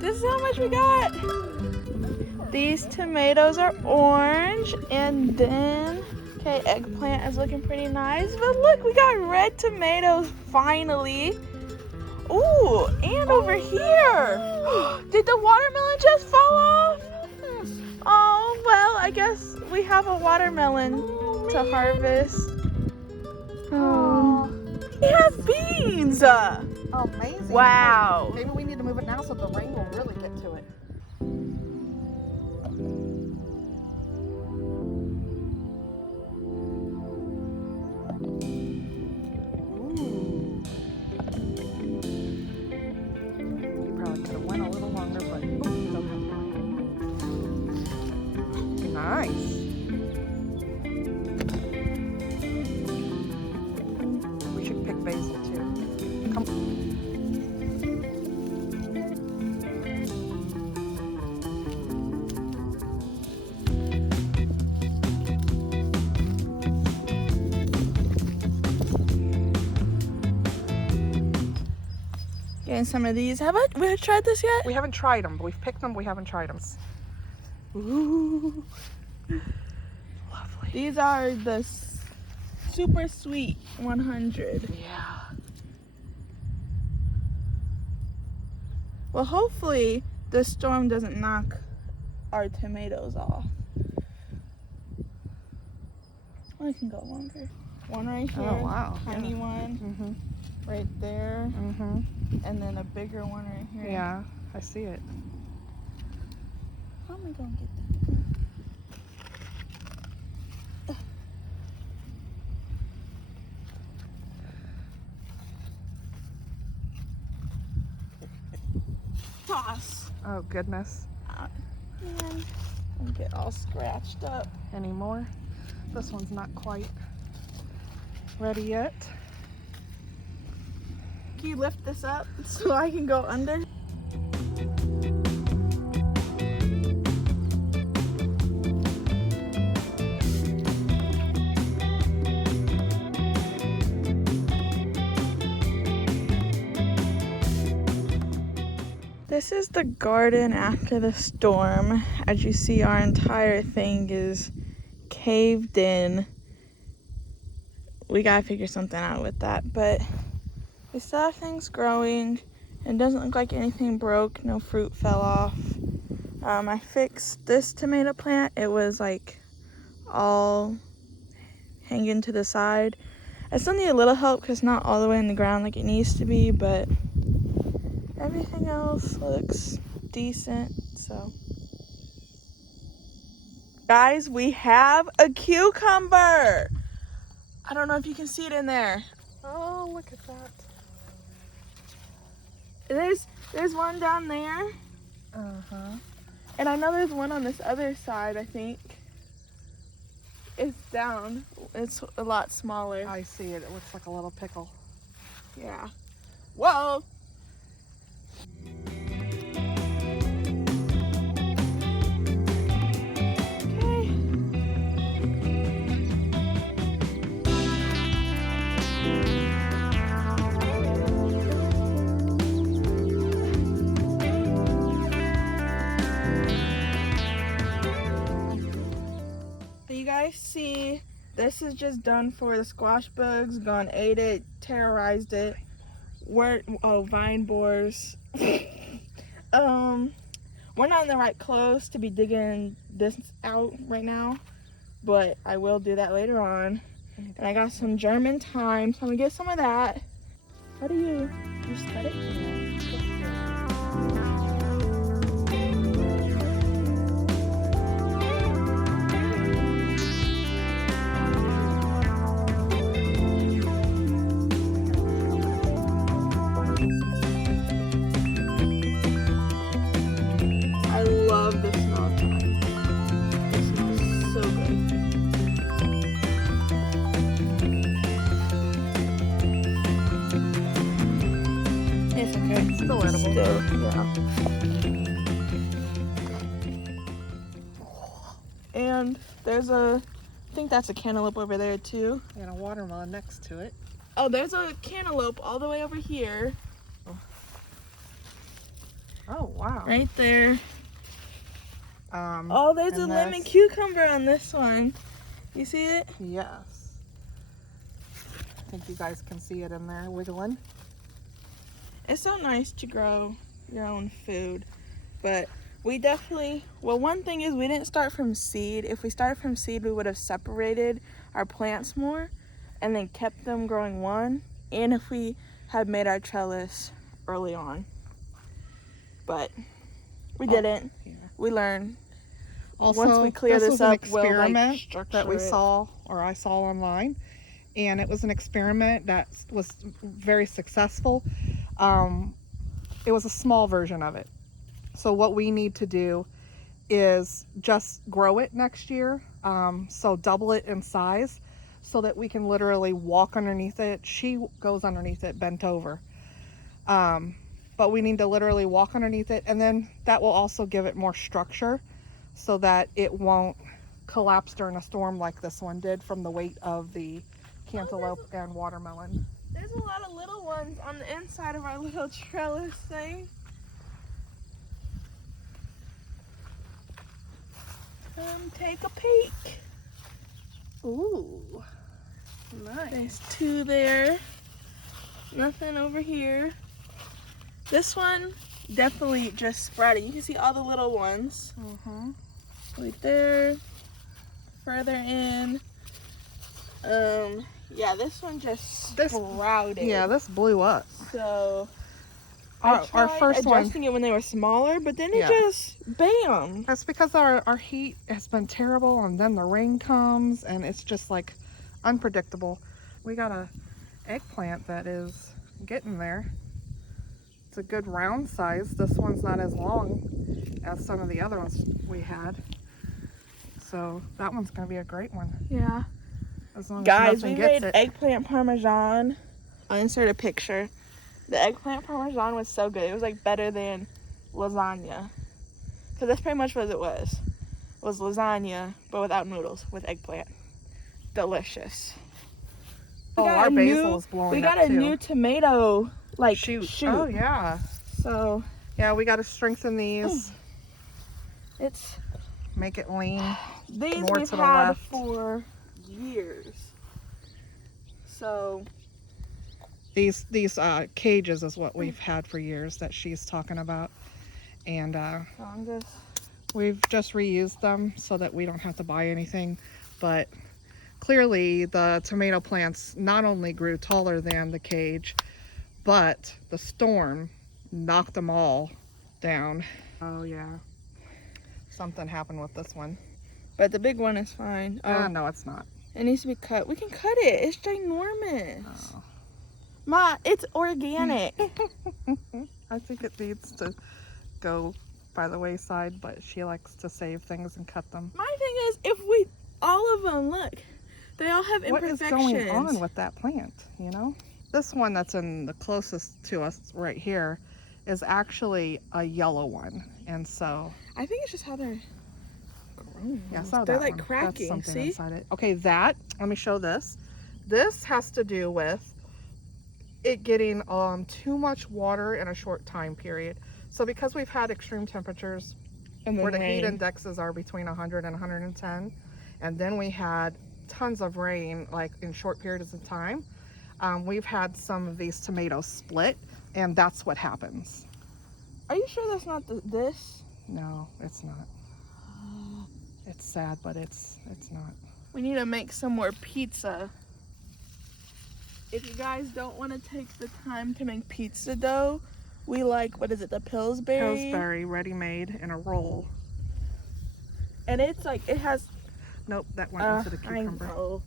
This is how much we got. These tomatoes are orange, and then, okay, eggplant is looking pretty nice. But look, we got red tomatoes finally. Ooh, and over here. Did the watermelon just fall off? Oh, well, I guess we have a watermelon to harvest. We have beans. Amazing. Wow. Maybe we need to move it now so the rain will really get to it. Ooh. You probably could have went a little longer, but it's okay. Nice. We should pick basil too. Come. Getting some of these. Have we tried this yet? We haven't tried them. We've picked them. We haven't tried them. Ooh. Lovely. These are the super sweet 100. Yeah. Well, hopefully the storm doesn't knock our tomatoes off. I can go longer. One right here. Oh, wow. Tiny one. Mm-hmm. Right there. Mm-hmm. And then a bigger one right here. Yeah, I see it. How am I going to get that? Toss. Oh, goodness. Man, I'm get all scratched up. Any more? This one's not quite ready yet. Can you lift this up so I can go under? This is the garden after the storm. As you see, our entire thing is caved in. We gotta figure something out with that, but we still have things growing. It doesn't look like anything broke. No fruit fell off. I fixed this tomato plant. It was like all hanging to the side. I still need a little help because it's not all the way in the ground like it needs to be, but everything else looks decent. So, guys, we have a cucumber. I don't know if you can see it in there. Oh, look at that. There's one down there. Uh-huh. And I know there's one on this other side, I think. It's down. It's a lot smaller. I see it. It looks like a little pickle. Yeah. Whoa! See, this is just done for the squash bugs. Gone ate it, terrorized it. Vine borers. We're not in the right clothes to be digging this out right now, but I will do that later on. And I got some German thyme, so I'm gonna get some of that. How do you just cut it? Still edible. Yeah. And there's I think that's a cantaloupe over there too. And a watermelon next to it. Oh, there's a cantaloupe all the way over here. Oh, wow. Right there. Um, Oh, there's a and lemon this- cucumber on this one. You see it? Yes. I think you guys can see it in there wiggling. It's so nice to grow your own food, but we definitely, well, one thing is we didn't start from seed. If we started from seed, we would have separated our plants more and then kept them growing one, and if we had made our trellis early on. But we didn't. Yeah. We learned. Also, Once we clear this this was an up, we'll like experiment structure that we it. saw, or I saw online, and it was an experiment that was very successful. It was a small version of it. So what we need to do is just grow it next year. So double it in size so that we can literally walk underneath it. She goes underneath it bent over. But we need to literally walk underneath it, and then that will also give it more structure so that it won't collapse during a storm like this one did from the weight of the cantaloupe and watermelon. There's a lot of little ones on the inside of our little trellis thing. Come take a peek. Ooh, nice. There's two there. Nothing over here. This one definitely just sprouted. You can see all the little ones. Mm-hmm. Right there. Further in. Yeah, this one just sprouted. Yeah, this blew up. So Our first one, adjusting it when they were smaller, but then it Yeah. just bam. that's because our heat has been terrible, and then the rain comes, and it's just like unpredictable. We got a eggplant that is getting there. It's a good round size. This one's not as long as some of the other ones we had. So that one's gonna be a great one. Yeah. As long Guys, as we nothing made gets it. eggplant parmesan. I'll insert a picture. The eggplant parmesan was so good. It was like better than lasagna. Because that's pretty much what it was. It was lasagna, but without noodles, with eggplant. Delicious. Oh, got our a basil new- is blowing We got up a too. new tomato shoot. Oh yeah. So Yeah, we got to strengthen these, it's make it lean. these More we've to the had left. for years. So These cages is what we've had for years that she's talking about, and I'm just we've just reused them so that we don't have to buy anything. But clearly the tomato plants not only grew taller than the cage, but the storm knocked them all down. Oh yeah, something happened with this one. but the big one is fine. Oh, No, it's not. it needs to be cut. We can cut it. It's ginormous. Oh. Ma, it's organic. I think it needs to go by the wayside, but she likes to save things and cut them. My thing is, if we, all of them, look, they all have What is imperfections. going on with that plant, you know? This one that's in the closest to us right here is actually a yellow one, and so I think it's just how they're grown. yeah, so They're that like one. That's cracking, something see? inside it. Okay, let me show this. This has to do with it getting too much water in a short time period. So because we've had extreme temperatures And then where the heat rain. indexes are between 100 and 110, and then we had tons of rain like in short periods of time, we've had some of these tomatoes split, and that's what happens. Are you sure that's not this? No, it's not. It's sad, but it's not. We need to make some more pizza. If you guys don't want to take the time to make pizza dough, we like, what is it, the Pillsbury? Pillsbury ready-made in a roll. And it's like, it has, Nope, that went into the I cucumber. know.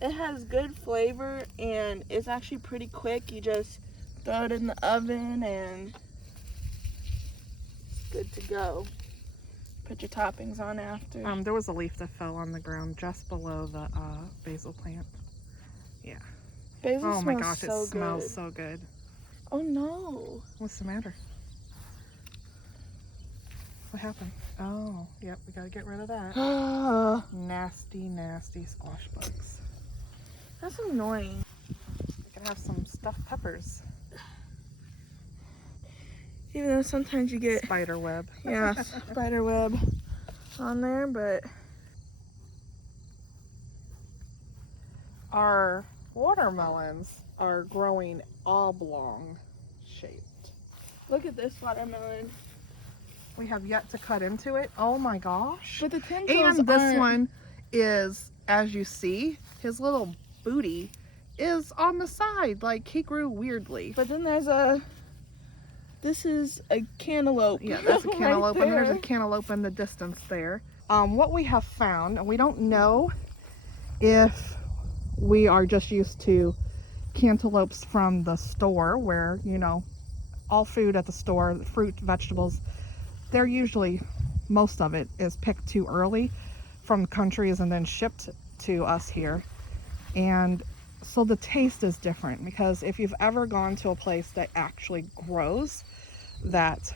It has good flavor, and it's actually pretty quick. You just throw it in the oven, and it's good to go. Put your toppings on after. There was a leaf that fell on the ground just below the basil plant. Yeah. Basil Oh my smells gosh, so it smells good. so good. Oh no. What's the matter? What happened? Oh, yep, we gotta get rid of that. Nasty, nasty squash bugs. That's annoying. We can have some stuffed peppers. Even though sometimes you get, Spider web. yeah, spider web on there, but Our watermelons are growing oblong shaped. look at this watermelon. We have yet to cut into it. Oh my gosh. But the tendrils And this aren't... one is, as you see, his little booty is on the side. Like, he grew weirdly. But then there's this is a cantaloupe. Yeah, that's a cantaloupe, right and there's a there. cantaloupe in the distance there. What we have found, and we don't know if we are just used to cantaloupes from the store where, you know, all food at the store, fruit, vegetables, they're usually, most of it is picked too early from countries and then shipped to us here. And so the taste is different, because if you've ever gone to a place that actually grows that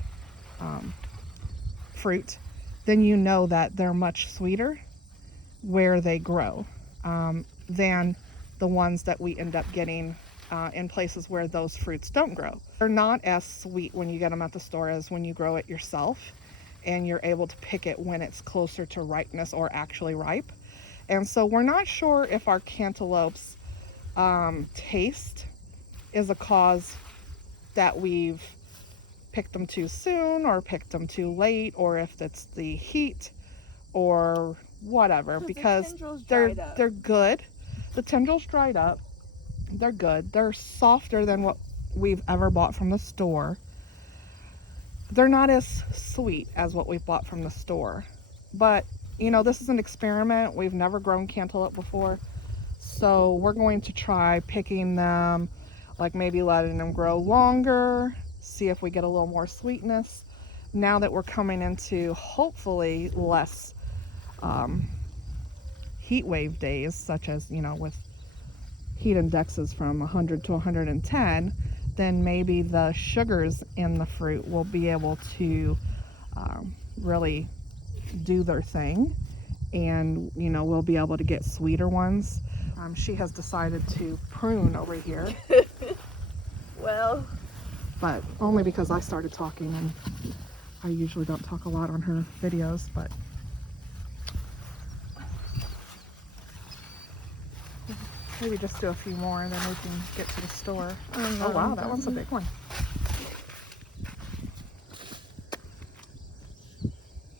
fruit, then you know that they're much sweeter where they grow than the ones that we end up getting in places where those fruits don't grow. They're not as sweet when you get them at the store as when you grow it yourself and you're able to pick it when it's closer to ripeness or actually ripe. And so we're not sure if our cantaloupes taste is a cause that we've picked them too soon or picked them too late, or if it's the heat or whatever, because they're good. The tendrils dried up. They're good. They're softer than what we've ever bought from the store. They're not as sweet as what we've bought from the store. But, you know, this is an experiment. We've never grown cantaloupe before. So we're going to try picking them, like maybe letting them grow longer, see if we get a little more sweetness. Now that we're coming into hopefully less heat wave days, such as, you know, with heat indexes from 100 to 110, then maybe the sugars in the fruit will be able to really do their thing, and, you know, we'll be able to get sweeter ones. She has decided to prune over here. Well, But only because I started talking, and I usually don't talk a lot on her videos, but maybe just do a few more and then we can get to the store. Oh wow, that one's a big one.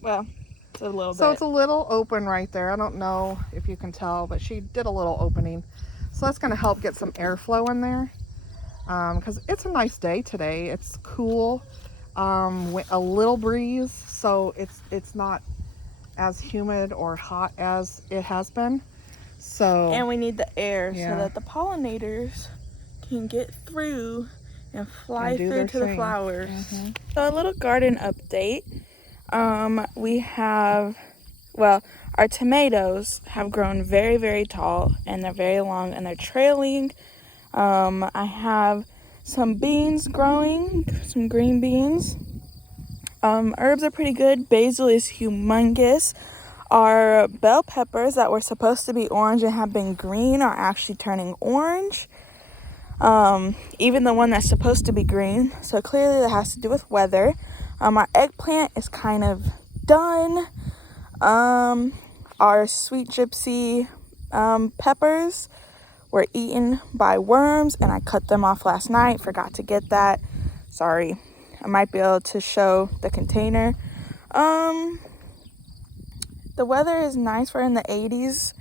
well, it's a little So bit. it's a little open right there. I don't know if you can tell, but she did a little opening. So that's going to help get some airflow in there, because it's a nice day today. It's cool, a little breeze, so it's not as humid or hot as it has been. So And we need the air Yeah. so that the pollinators can get through and fly And do through their to the thing. flowers. Mhm. So a little garden update. We have, well, our tomatoes have grown very, very tall, and they're very long, and they're trailing. I have some beans growing, some green beans. Herbs are pretty good. Basil is humongous. Our bell peppers that were supposed to be orange and have been green are actually turning orange. Even the one that's supposed to be green. So clearly that has to do with weather. Our eggplant is kind of done. Our sweet gypsy peppers were eaten by worms, and I cut them off last night. Forgot to get that. Sorry. I might be able to show the container. The weather is nice. We're in the 80s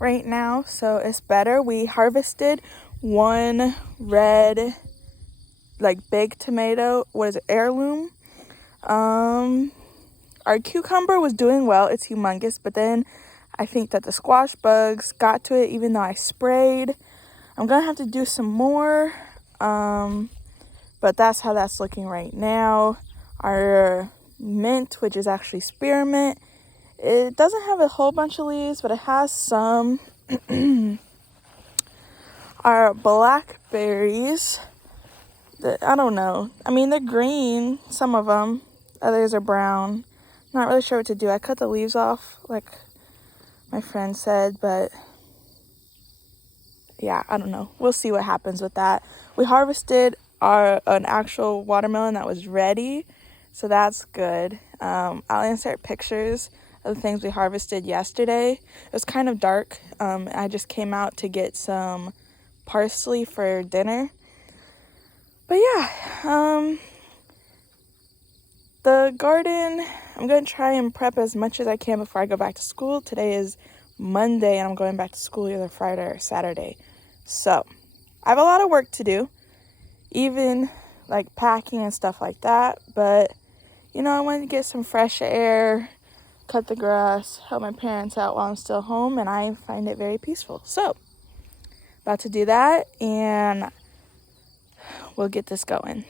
right now, so it's better. We harvested one red, like, big tomato. What is it? Heirloom. Our cucumber was doing well. It's humongous, but then I think that the squash bugs got to it, even though I sprayed. I'm gonna have to do some more, but that's how that's looking right now. Our mint, which is actually spearmint, it doesn't have a whole bunch of leaves, but it has some. Our blackberries, I don't know. I mean, they're green, some of them. Others are brown. Not really sure what to do. I cut the leaves off, like my friend said, but yeah, I don't know. We'll see what happens with that. We harvested an actual watermelon that was ready, so that's good. I'll insert pictures of the things we harvested yesterday. It was kind of dark. I just came out to get some parsley for dinner. But yeah, the garden, I'm going to try and prep as much as I can before I go back to school. Today is Monday and I'm going back to school either Friday or Saturday. So I have a lot of work to do, even like packing and stuff like that. But, you know, I wanted to get some fresh air, cut the grass, help my parents out while I'm still home, and I find it very peaceful. So about to do that and we'll get this going.